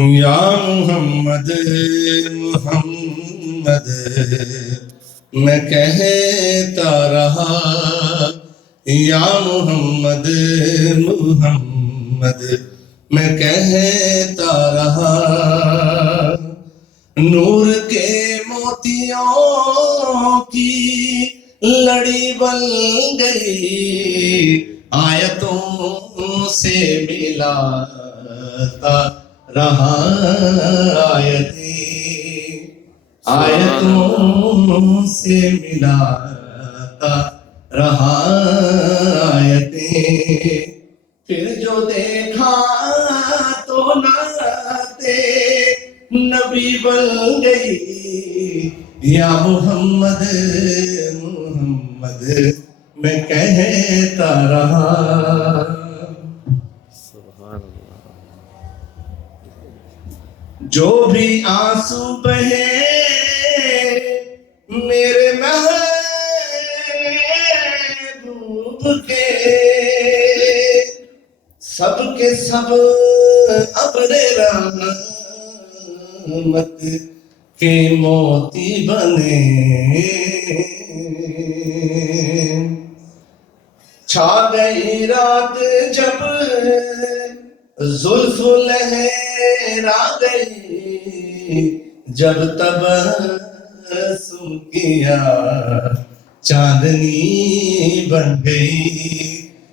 یا محمد محمد میں کہتا رہا، یا محمد محمد میں کہتا رہا، نور کے موتیوں کی لڑی بن گئی، آیتوں سے ملاتا رہا آیتوں سے ملاتا رہا آیتیں، پھر جو دیکھا تو نعت نبی بن گئی، یا محمد محمد میں کہتا رہا۔ جو بھی آنسو بہے میرے محبوب کے، سب کے سب ابر رحمت کے موتی بنے، چھا گئی رات جب زلف لہرا گئی، جب تبسم کیا چاندنی بن گئی،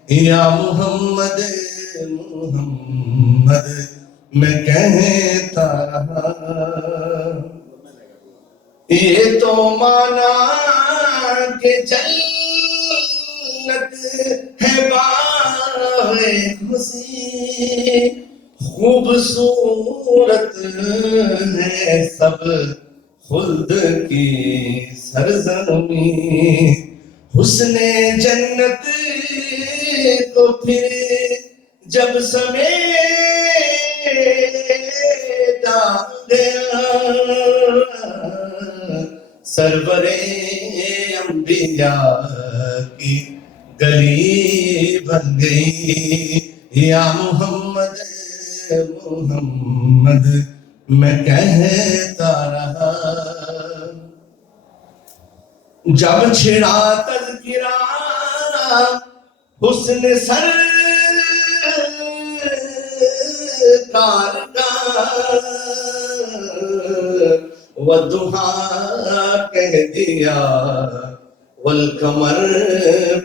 یا محمد محمد میں کہتا رہا۔ یہ تو مانا کہ جنت ہے باغ حسین، خوبصورت ہے سب خلد کی سرزمین، حسن جنت کو پھر جب سمیٹا گیا، سرور انبیاء کی گلی بن گئی، یا محمد محمد میں کہتا رہا۔ جب چھڑا تذکرہ حسن سرکار کا، والضحیٰ کہہ دیا، والقمر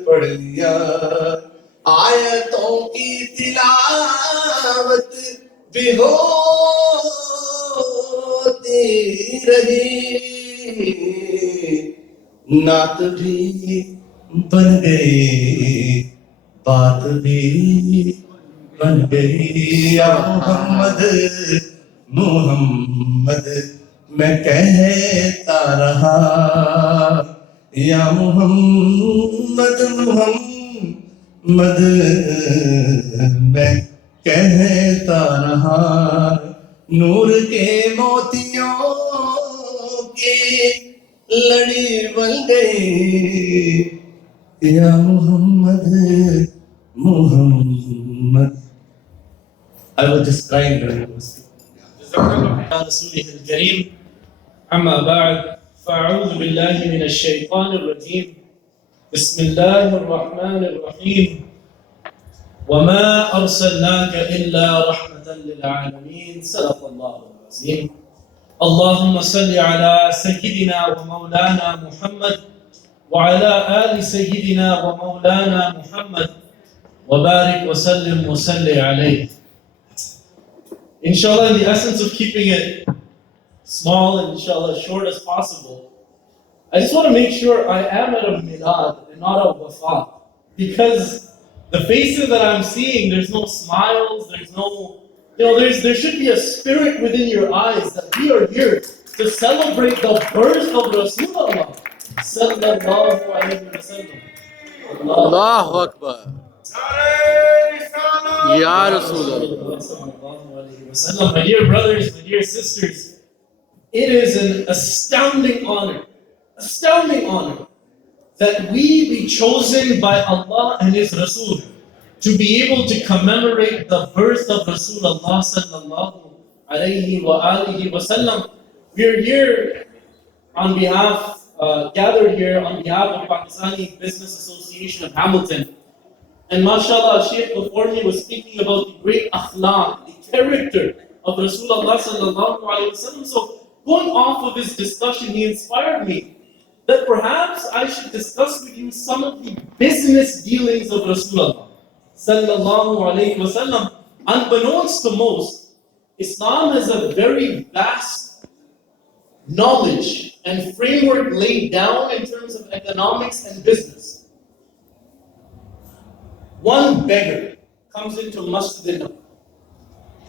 پڑھ لیا، آیتوں کی تلاوت بھی ہوتی رہی، نعت بھی بن گئی، بات بھی بن گئی، یا محمد محمد میں کہتا رہا، یا محمد محمد میں کہتا رہا، نور کے موتیوں کی لڑی بن گئی، یا محمد محمد۔ I was just crying during this. رسوله الكريم. أما بعد، فأعوذ بالله من الشيطان الرجيم. بسم الله الرحمن الرحيم. وما أرسلناك إلا رحمة للعالمين. صدق الله العظيم. اللهم صل على سيدنا ومولانا محمد وعلى آل سيدنا ومولانا محمد وبارك وسلم وصل عليه. Inshallah, in the essence of keeping it small and inshallah short as possible, I just want to make sure I am at a milad and not a wafat, because the faces that I'm seeing, there's no smiles, there's no, there should be a spirit within your eyes that we are here to celebrate the birth of Rasulullah sallallahu alayhi wa sallam. Allahu Akbar. Ya Rasulullah. My dear brothers, my dear sisters, it is an astounding honor that we be chosen by Allah and His Rasul to be able to commemorate the birth of Rasulullah sallallahu alayhi wa alihi wa sallam. We are here on behalf, gathered here on behalf of Pakistani Business Association of Hamilton. And mashallah, Shaykh before me was speaking about the great akhlaq, the character of Rasulullah sallallahu alaihi wasallam. So going off of his discussion, he inspired me that perhaps I should discuss with you some of the business dealings of Rasulullah sallallahu alaihi wasallam. Unbeknownst to most, Islam has a very vast knowledge and framework laid down in terms of economics and business. One beggar comes into Masjid.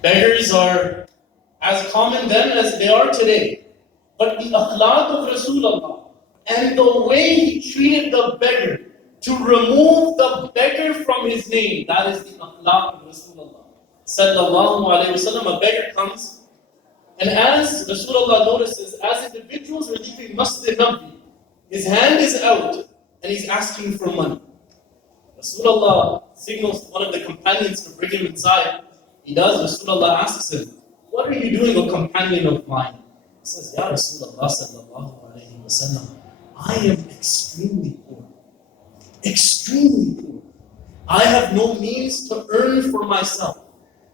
Beggars are as common then as they are today. But the akhlaq of Rasulullah and the way he treated the beggar to remove the beggar from his name, that is the akhlaq of Rasulullah sallallahu alayhi wasallam. A beggar comes, and as Rasulullah notices, as individuals are leaving Masjid Nabi, his hand is out and he's asking for money. Rasulullah signals to one of the companions to bring him inside. He does. Rasulullah asks him, "What are you doing, a companion of mine?" He says, "Ya Rasulullah sallallahu alayhi wa sallam, I am extremely poor. Extremely poor. I have no means to earn for myself.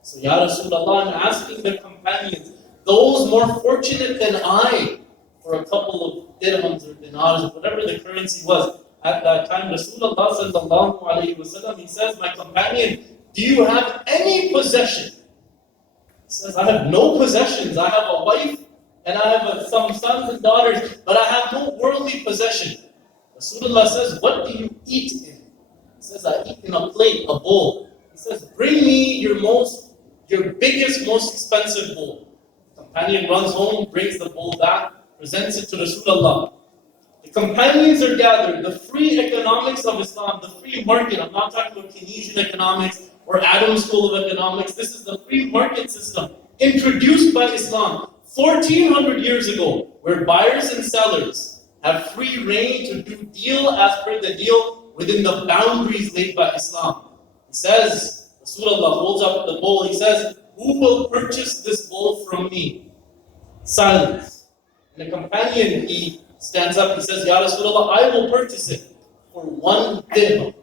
So Ya Rasulullah, I'm asking the companions, those more fortunate than I, for a couple of dirhams or dinars or whatever the currency was. At that time, Rasulullah sallallahu alayhi wa sallam, he says, my companion, do you have any possession? He says, I have no possessions. I have a wife and I have some sons and daughters, but I have no worldly possession. Rasulullah says, what do you eat in? He says, I eat in a plate, a bowl. He says, bring me your biggest, most expensive bowl. The companion runs home, brings the bowl back, presents it to Rasulullah. The companions are gathered. The free economics of Islam, the free market. I'm not talking about Keynesian economics or Adams School of Economics. This is the free market system introduced by Islam 1400 years ago, where buyers and sellers have free reign to do deal as per the deal within the boundaries laid by Islam. He says, Rasulullah holds up the bowl. He says, who will purchase this bowl from me? Silence. And the companion, he stands up, he says, Ya Rasulullah, I will purchase it for 1 dirham.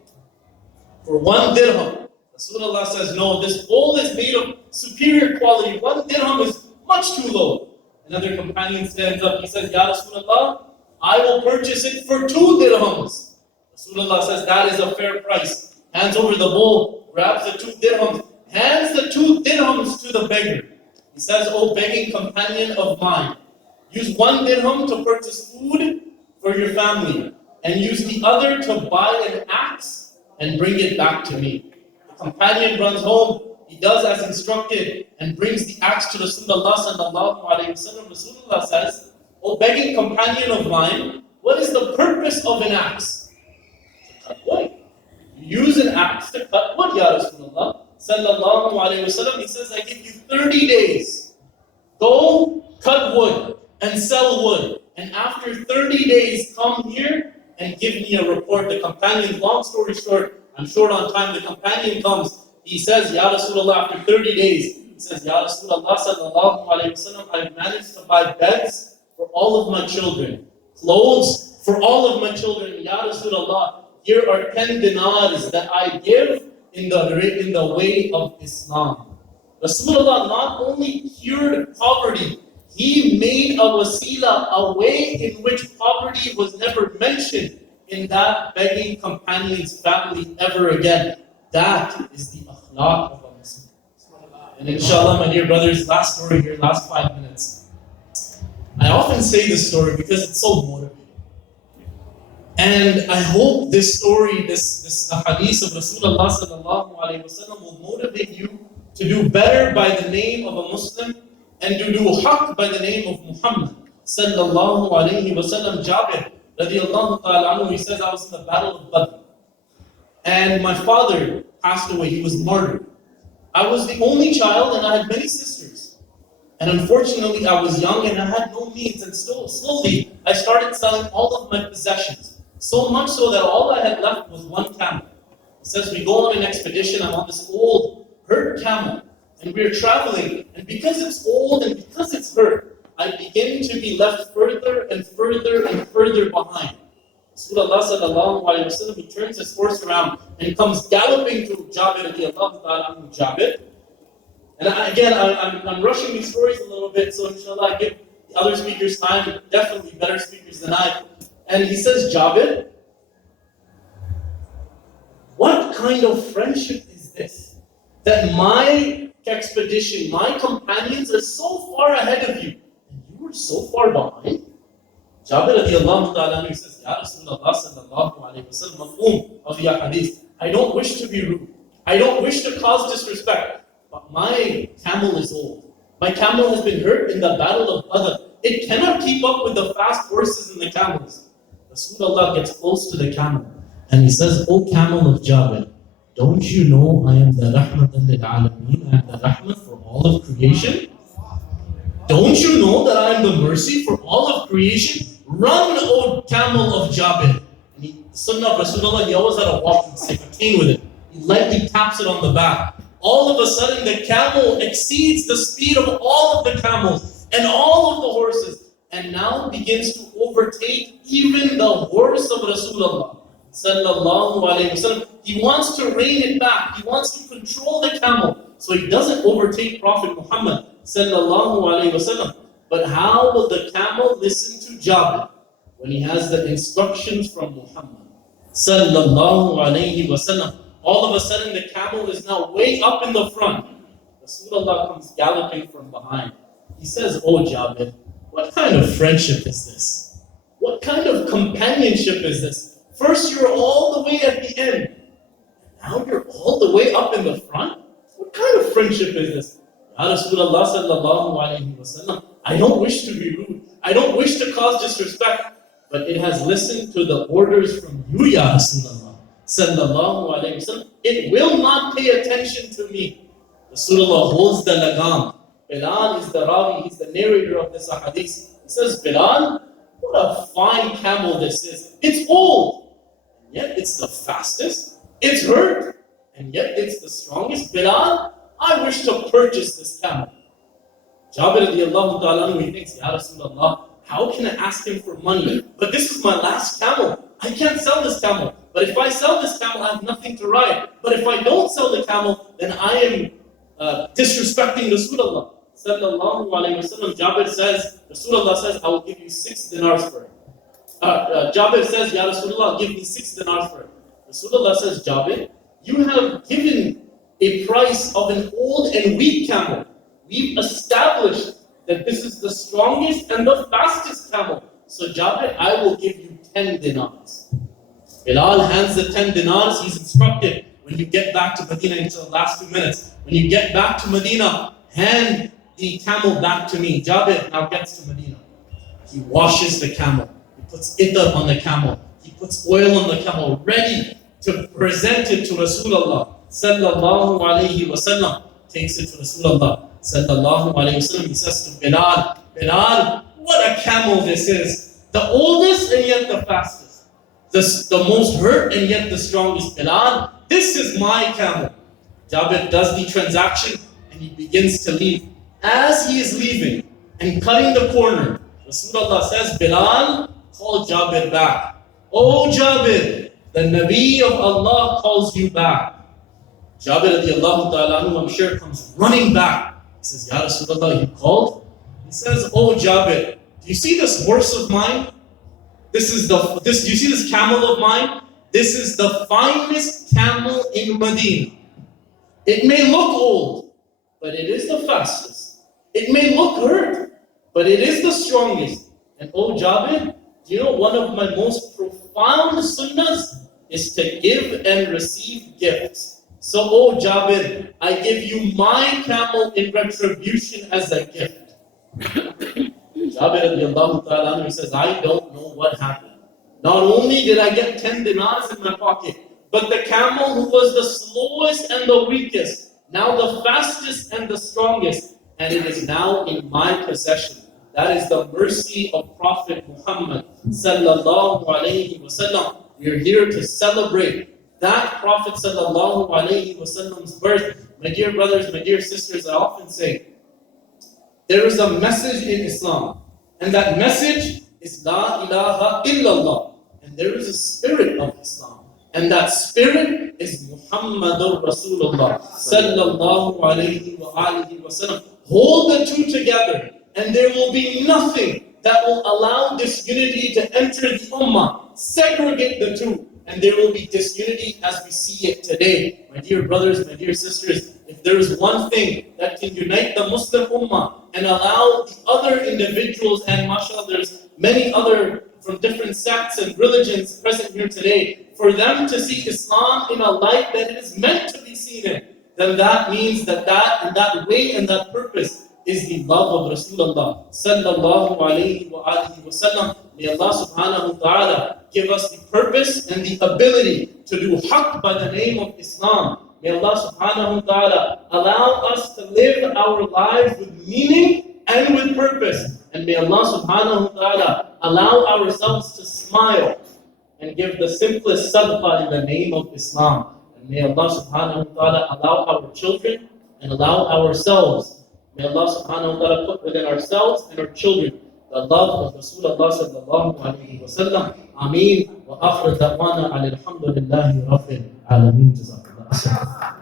For 1 dirham. Rasulullah says, no, this bowl is made of superior quality. 1 dirham is much too low. Another companion stands up, he says, Ya Rasulullah, I will purchase it for 2 dirhams. Rasulullah says, that is a fair price. Hands over the bowl, grabs the 2 dirhams, hands the 2 dirhams to the beggar. He says, O begging companion of mine, use 1 dirham to purchase food for your family, and use the other to buy an axe and bring it back to me. The companion runs home, he does as instructed, and brings the axe to Rasulullah sallallahu alayhi wa sallam. Rasulullah says, O begging companion of mine, what is the purpose of an axe? To cut wood. You use an axe to cut wood, Ya Rasulullah sallallahu alayhi wa sallam. He says, I give you 30 days. Go cut wood and sell wood. And after 30 days, come here and give me a report. The companion, long story short, I'm short on time, the companion comes. He says, Ya Rasulullah, after 30 days, he says, Ya Rasulullah sallallahu alayhi wa sallam, I've managed to buy beds for all of my children, clothes for all of my children. Ya Rasulullah, here are 10 dinars that I give in the way of Islam. Rasulullah not only cured poverty, he made a wasila, a way in which poverty was never mentioned in that begging companion's family ever again. That is the akhlaq of a Muslim. And inshallah, my dear brothers, last story here, last 5 minutes. I often say this story because it's so motivating. And I hope this story, this hadith of Rasulullah sallallahu alayhi wa sallam will motivate you to do better by the name of a Muslim and to do haqq by the name of Muhammad sallallahu alayhi wa sallam. Jabir radiallahu ta'ala anhu, he says, I was in the battle of Badr. And my father passed away, he was martyred. I was the only child and I had many sisters. And unfortunately, I was young and I had no means. And slowly, I started selling all of my possessions. So much so that all I had left was 1 camel. It says we go on an expedition, I'm on this old hurt camel. and we're traveling, and because it's old and because it's hurt, I begin to be left further and further and further behind. Rasulullah sallallahu alayhi wa sallam, he turns his horse around and comes galloping to Jabir radiallahu ta'ala anhu, Jabir. And I'm rushing these stories a little bit, so inshallah I give the other speakers time, definitely better speakers than I. And he says, Jabir, what kind of friendship is this? That my expedition, my companions are so far ahead of you, and you are so far behind? Jabir radiallahu ta'ala says, Ya Rasulullah sallallahu alayhi wa sallam, mafhum of the hadith. I don't wish to be rude. I don't wish to cause disrespect. But my camel is old. My camel has been hurt in the battle of Badr. It cannot keep up with the fast horses and the camels. Rasulullah gets close to the camel and he says, O camel of Jabir, don't you know I am the rahmatan lil alameen? I am the rahmat for all of creation? Don't you know that I am the mercy for all of creation? Run, O camel of Jabir. And the sunnah of Rasulullah, he always had a walking stick, a cane with it. He lightly taps it on the back. All of a sudden, the camel exceeds the speed of all of the camels and all of the horses, and now begins to overtake even the horse of Rasulullah sallallahu alayhi wasallam. He wants to rein it back. He wants to control the camel so he doesn't overtake Prophet Muhammad sallallahu alayhi wasallam. But how will the camel listen to Jabir when he has the instructions from Muhammad sallallahu alayhi wasallam? All of a sudden, the camel is now way up in the front. Rasulullah comes galloping from behind. He says, Oh Jabir, what kind of friendship is this? What kind of companionship is this? First, you're all the way at the end. Now you're all the way up in the front? What kind of friendship is this? Ya Rasulullah sallallahu alayhi wa sallam, I don't wish to be rude. I don't wish to cause disrespect. But it has listened to the orders from you, Ya Rasulullah sallallahu alayhi wa sallam. It will not pay attention to me. Rasulullah holds the lagam. Bilal is the rawi, he's the narrator of this hadith. He says, Bilal, what a fine camel this is. It's old, and yet it's the fastest. It's hurt, and yet it's the strongest. Bilal, I wish to purchase this camel. Jabir radiallahu ta'ala, he thinks, Ya Rasulullah, how can I ask him for money? But this is my last camel. I can't sell this camel. But if I sell this camel, I have nothing to ride. But if I don't sell the camel, then I am disrespecting Rasulullah sallallahu alayhi wa sallam. Rasulullah says, I will give you 6 dinars for it. Jabir says, Ya Rasulullah, give me 6 dinars for it. Rasulullah says, Jabir, you have given a price of an old and weak camel. We've established that this is the strongest and the fastest camel. So Jabir, I will give you 10 dinars. Bilal hands the 10 dinars. He's instructed, when you get back to Medina, into the last 2 minutes, when you get back to Medina, hand the camel back to me. Jabir now gets to Medina. He washes the camel. He puts itar on the camel. He puts oil on the camel, ready to present it to Rasulullah sallallahu alayhi wa sallam. Takes it to Rasulullah sallallahu alayhi wa sallam. He says to Bilal, Bilal, what a camel this is. The oldest and yet the fastest. The most hurt and yet the strongest. Bilal, this is my camel. Jabir does the transaction and he begins to leave. As he is leaving and cutting the corner, Rasulullah says, Bilal, call Jabir back. Oh Jabir, the Nabi of Allah calls you back. Jabir radiallahu ta'ala anhu, I'm sure, comes running back. He says, Ya Rasulullah, you called? He says, Oh Jabir, do you see this horse of mine? Do you see this camel of mine? This is the finest camel in Medina. It may look old, but it is the fastest. It may look hurt, but it is the strongest. And oh Jabir, do you know one of my most profound sunnahs is to give and receive gifts. So oh Jabir, I give you my camel in retribution as a gift. Jabir radiallahu ta'ala anhu says, I don't know what happened. Not only did I get 10 dinars in my pocket, but the camel who was the slowest and the weakest, now the fastest and the strongest, and it is now in my possession. That is the mercy of Prophet Muhammad sallallahu alayhi wa sallam. We are here to celebrate that Prophet sallallahu alayhi wa sallam's birth. my dear brothers, my dear sisters, I often say, there is a message in Islam, and that message is La ilaha illallah. And there is a spirit of Islam, and that spirit is Muhammadur Rasulullah sallallahu alayhi wa alihi wa sallam. Hold the two together, and there will be nothing that will allow disunity to enter the ummah. Segregate the two, and there will be disunity as we see it today. My dear brothers, my dear sisters, if there is one thing that can unite the Muslim ummah and allow the other individuals, and mashallah, there's many other from different sects and religions present here today, for them to see Islam in a light that it is meant to be seen in, then that means that that way and that purpose is the love of Rasulullah sallallahu alayhi wa alihi wa sallam. May Allah subhanahu wa ta'ala give us the purpose and the ability to do haqq by the name of Islam. May Allah subhanahu wa ta'ala allow us to live our lives with meaning and with purpose. And may Allah subhanahu wa ta'ala allow ourselves to smile and give the simplest sadaqah in the name of Islam. And may Allah subhanahu wa ta'ala allow our children and allow ourselves, may Allah subhanahu wa ta'ala put within ourselves and our children the love of Rasulullah sallallahu alayhi wa sallam. Ameen. Wa akhir da'wana alhamdulillahi rabbil alameen. Jazakallah.